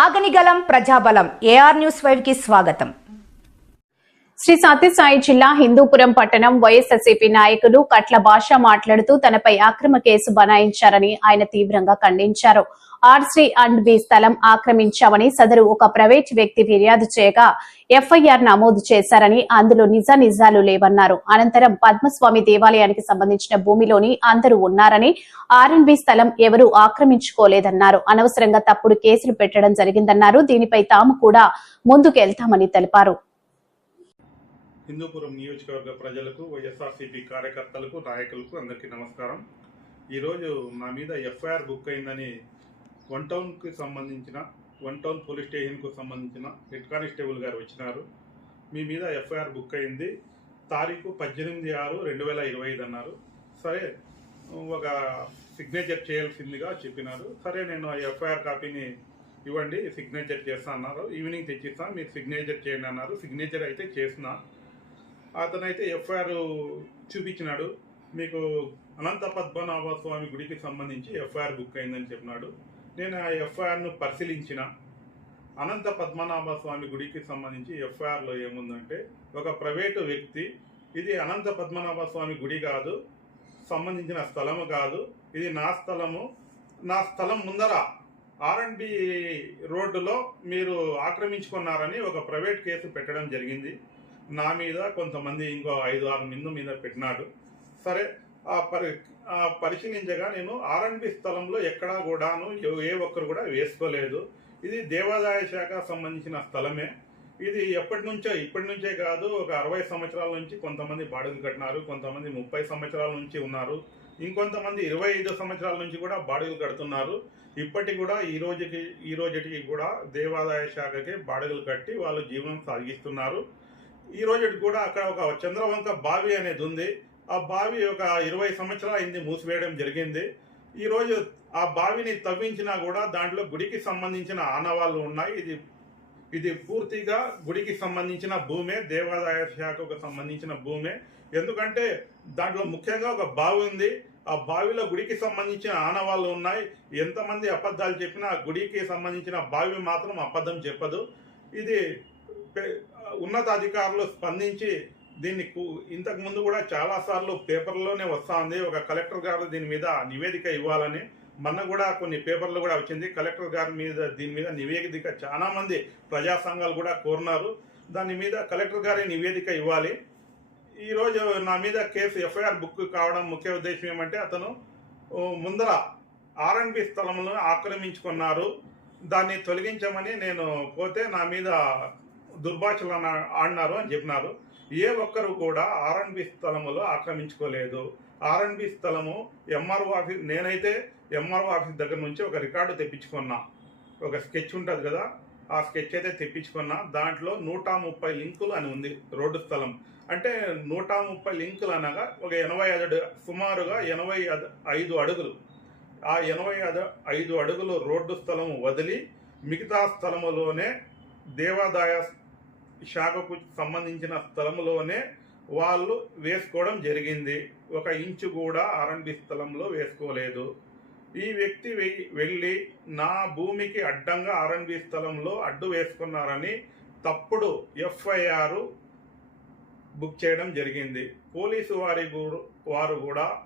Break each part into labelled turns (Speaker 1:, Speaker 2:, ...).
Speaker 1: ఆగనిగలం ప్రజాబలం AR news ఫైవ్కి స్వాగతం.
Speaker 2: శ్రీ సత్యసాయి జిల్లా హిందూపురం పట్టణం వైఎస్ఆర్సీపీ నాయకులు కట్ల భాష మాట్లాడుతూ తనపై అక్రమ కేసు బనాయించారని ఆయన తీవ్రంగా ఖండించారు. ఆర్సీ అండ్ బి స్థలం ఆక్రమించామని సదరు ఒక ప్రైవేట్ వ్యక్తి ఫిర్యాదు చేయగా ఎఫ్ఐఆర్ నమోదు చేశారని అందులో నిజ నిజాలు లేవన్నారు. అనంతరం పద్మస్వామి దేవాలయానికి సంబంధించిన భూమిలోని అందరూ ఉన్నారని ఆర్ఎన్బి స్థలం ఎవరూ ఆక్రమించుకోలేదన్నారు. అనవసరంగా తప్పుడు కేసులు పెట్టడం జరిగిందన్నారు. దీనిపై తాము కూడా ముందుకెళ్తామని తెలిపారు.
Speaker 3: హిందూపురం నియోజకవర్గ ప్రజలకు వైఎస్ఆర్సీపీ కార్యకర్తలకు నాయకులకు అందరికీ నమస్కారం. ఈరోజు నా మీద ఎఫ్ఐఆర్ బుక్ అయిందని వన్ టౌన్కి సంబంధించిన వన్ టౌన్ పోలీస్ స్టేషన్కు సంబంధించిన హెడ్ కానిస్టేబుల్ గారు వచ్చినారు. మీ మీద ఎఫ్ఐఆర్ బుక్ అయింది. తారీఖు పద్దెనిమిది ఆరు రెండు వేల ఇరవై ఐదు అన్నారు. సరే ఒక సిగ్నేచర్ చేయాల్సిందిగా చెప్పినారు. సరే నేను ఆ ఎఫ్ఐఆర్ కాపీని ఇవ్వండి సిగ్నేచర్ చేస్తా అన్నారు. ఈవినింగ్ తెచ్చిస్తాను మీరు సిగ్నేచర్ చేయండి అన్నారు. సిగ్నేచర్ అయితే చేసిన. అతనైతే ఎఫ్ఐఆర్ చూపించినాడు. మీకు అనంత పద్మనాభ స్వామి గుడికి సంబంధించి ఎఫ్ఐఆర్ బుక్ అయిందని చెప్పినాడు. నేను ఆ ఎఫ్ఐఆర్ను పరిశీలించిన. అనంత పద్మనాభ స్వామి గుడికి సంబంధించి ఎఫ్ఐఆర్లో ఏముందంటే ఒక ప్రైవేటు వ్యక్తి ఇది అనంత పద్మనాభ స్వామి గుడి కాదు సంబంధించిన స్థలము కాదు ఇది నా స్థలము. నా స్థలం ముందర ఆర్ఎండ్బి రోడ్డులో మీరు ఆక్రమించుకున్నారని ఒక ప్రైవేట్ కేసు పెట్టడం జరిగింది. నా మీద కొంతమంది ఇంకో ఐదు ఆరు నిన్ను మీద పెట్టినాడు. సరే ఆ పరి ఆ పరిశీలించగా నేను ఆర్ఎండ్బి స్థలంలో ఎక్కడా కూడాను ఏ- ఒక్కరు కూడా వేసుకోలేదు. ఇది దేవాదాయ శాఖ సంబంధించిన స్థలమే. ఇది ఎప్పటి నుంచో ఇప్పటి నుంచే కాదు ఒక అరవై సంవత్సరాల నుంచి కొంతమంది బాడుగలు కట్టినారు కొంతమంది ముప్పై సంవత్సరాల నుంచి ఉన్నారు. ఇంకొంతమంది ఇరవై ఐదు సంవత్సరాల నుంచి కూడా బాడుగలు కడుతున్నారు. ఇప్పటికి కూడా ఈ రోజుకి ఈ రోజుకి కూడా దేవాదాయ శాఖకి బాడుగలు కట్టి వాళ్ళు జీవనం సాగిస్తున్నారు. ఈ రోజుకి కూడా అక్కడ ఒక చంద్రవంక బావి అనేది ఉంది. ఆ బావి ఒక ఇరవై సంవత్సరాలు అయింది మూసివేయడం జరిగింది. ఈ రోజు ఆ బావిని తవ్వించినా కూడా దాంట్లో గుడికి సంబంధించిన ఆనవాళ్ళు ఉన్నాయి. ఇది ఇది పూర్తిగా గుడికి సంబంధించిన భూమే దేవాదాయ శాఖకు సంబంధించిన భూమే. ఎందుకంటే దాంట్లో ముఖ్యంగా ఒక బావి ఉంది. ఆ బావిలో గుడికి సంబంధించిన ఆనవాళ్ళు ఉన్నాయి. ఎంతమంది అబద్ధాలు చెప్పినా గుడికి సంబంధించిన బావి మాత్రం అబద్ధం చెప్పదు. ఇది ఉన్నతాధికారులు స్పందించి దీన్ని కు- కూడా చాలా సార్లు పేపర్లోనే వస్తూ ఉంది. ఒక కలెక్టర్ గారు దీని మీద నివేదిక ఇవ్వాలని మొన్న కూడా కొన్ని పేపర్లు కూడా వచ్చింది. కలెక్టర్ గారి మీద దీని మీద నివేదిక చాలామంది ప్రజా సంఘాలు కూడా కోరినారు. దాని మీద కలెక్టర్ గారి నివేదిక ఇవ్వాలి. ఈరోజు నా మీద కేసు ఎఫ్ఐఆర్ బుక్ కావడం ముఖ్య ఉద్దేశం ఏమంటే అతను ముందర ఆర్ఎండ్బి స్థలంలో ఆక్రమించుకున్నారు. దాన్ని తొలగించమని నేను పోతే నా మీద దుర్భాషలు ఆడినారు అని చెప్పినారు. ఏ ఒక్కరు కూడా ఆర్ఎన్బి స్థలములో ఆక్రమించుకోలేదు. ఆర్ఎన్బి స్థలము ఎంఆర్ఓ ఆఫీస్ నేనైతే ఎంఆర్ఓ ఆఫీస్ దగ్గర నుంచి ఒక రికార్డు తెప్పించుకున్నా. ఒక స్కెచ్ ఉంటుంది కదా ఆ స్కెచ్ అయితే తెప్పించుకున్నా. దాంట్లో నూట ముప్పై లింకులు అని ఉంది రోడ్డు స్థలం. అంటే నూట ముప్పై లింకులు అనగా ఒక ఎనభై ఐదు సుమారుగా ఎనభై ఐదు- ఐదు అడుగులు. ఆ ఎనభై ఐదు ఐదు అడుగులు రోడ్డు స్థలం వదిలి మిగతా స్థలములోనే దేవాదాయ శాఖకు సంబంధించిన స్థలంలోనే వాళ్ళు వేసుకోవడం జరిగింది. ఒక ఇంచు కూడా ఆర్ఎండ్బి స్థలంలో వేసుకోలేదు. ఈ వ్యక్తి వె- వెళ్ళి నా భూమికి అడ్డంగా ఆర్ఎండ్బి స్థలంలో అడ్డు వేసుకున్నారని తప్పుడు ఎఫ్ఐఆర్ బుక్ చేయడం జరిగింది. పోలీసు వారి గు- వారు కూడా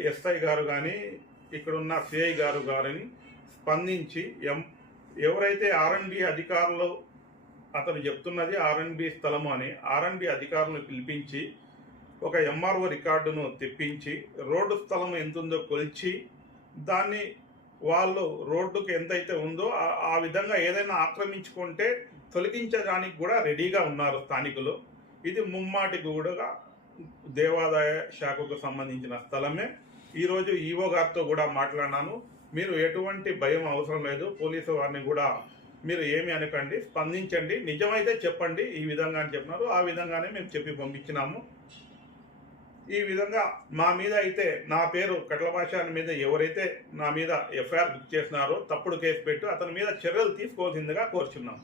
Speaker 3: ఎస్ఐ గారు కానీ ఇక్కడున్న సిఐ గారు గారిని స్పందించి ఎం ఎవరైతే ఆర్ఎండ్బి అధికారులు అతను చెప్తున్నది ఆర్ఎన్బి స్థలము అని. ఆర్ఎన్బి అధికారులను పిలిపించి ఒక ఎంఆర్ఓ రికార్డును తెప్పించి రోడ్డు స్థలం ఎంత ఉందో కొలిచి దాన్ని వాళ్ళు రోడ్డుకు ఎంతైతే ఉందో ఆ- విధంగా ఏదైనా ఆక్రమించుకుంటే తొలగించడానికి కూడా రెడీగా ఉన్నారు స్థానికులు. ఇది ముమ్మాటి కూడా దేవాదాయ శాఖకు సంబంధించిన స్థలమే. ఈరోజు ఈవో గారితో కూడా మాట్లాడినాను. మీరు ఎటువంటి భయం అవసరం లేదు. పోలీసు వారిని కూడా మీరు ఏమి అనకండి స్పందించండి నిజమైతే చెప్పండి ఈ విధంగా అని చెప్పినారు. ఆ విధంగానే మేము చెప్పి పంపించినాము. ఈ విధంగా మా మీద అయితే నా పేరు కట్ల భాష మీద ఎవరైతే నా మీద ఎఫ్ఐఆర్ బుక్ చేసినారో తప్పుడు కేసు పెట్టి అతని మీద చర్యలు తీసుకోవాల్సిందిగా కోరుచున్నాం.